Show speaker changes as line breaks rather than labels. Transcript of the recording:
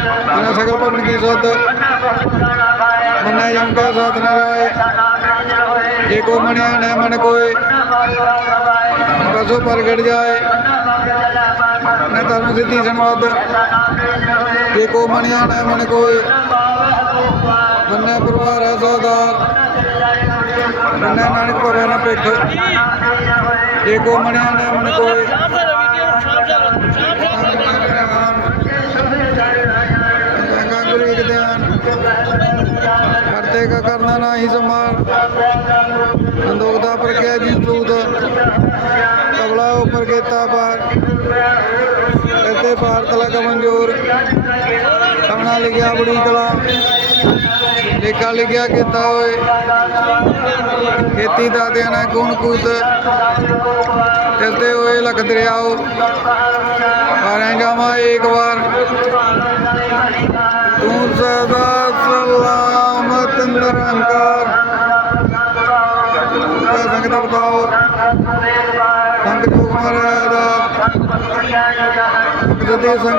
ਮਨ ਸਗਲ ਭਵਨ ਕੀ ਸੁਧ ਮਨੈ ਜਮ ਕਾ ਸਾਥ ਨ ਰਾਏ। ਜੇ ਕੋ ਮਣਿਆ ਨ ਮਨ ਕੋਏ ਕਸੋ ਪ੍ਰਗਟ ਜਾਏ। ਨ ਧਰਮ ਸਿੱਧੀ ਸਮਾਦ ਜੇ ਕੋ ਮਣਿਆ ਨ ਮਨ ਕੋਏ, ਮੰਨੈ ਪਰਵਾਰ ਹੈ ਸੋਦਾਰ। ਮੰਨੈ ਨਾਨਕ ਭਵੇ ਨ ਭਿਖ। ਜੇ ਕੋ ਕਰਤੇ ਕਰਨਾ ਨਾਹੀ ਸਮਾਨ। ਸੰਦੋਖ ਦਾ ਪ੍ਰਕਿਆ ਜੀ ਤੂਤ ਕਬਲਾ ਉਪਰ ਕੀਤਾ ਪਾਰ ਕਰਤੇ ਪਾਰ ਤਲਾ ਮਨਜੂਰ। ਕਮਣਾ ਲਿਖਿਆ ਬੜੀ ਕਲਾ। ਲੇਖਾ ਲਿਖਿਆ ਕੀਤਾ ਹੋਏ ਖੇਤੀ ਦਾਦਿਆਂ ਨੇ ਗੁਣ ਕੂਤ ਚਲਦੇ ਹੋਏ ਲਖ ਦਰਿਆਓ ਮਾਰੇ ਜਾਵਾਂ ਇੱਕ ਵਾਰ। ਤੂੰ ਸਦਾ ਨਿਰੰਕਾਰ ਕਾ ਸੰਗਤ ਬਤਾਓ ਸੰਗ ਜੋਗ ਮਰਦਾ ਜਦੇ ਸੰਗ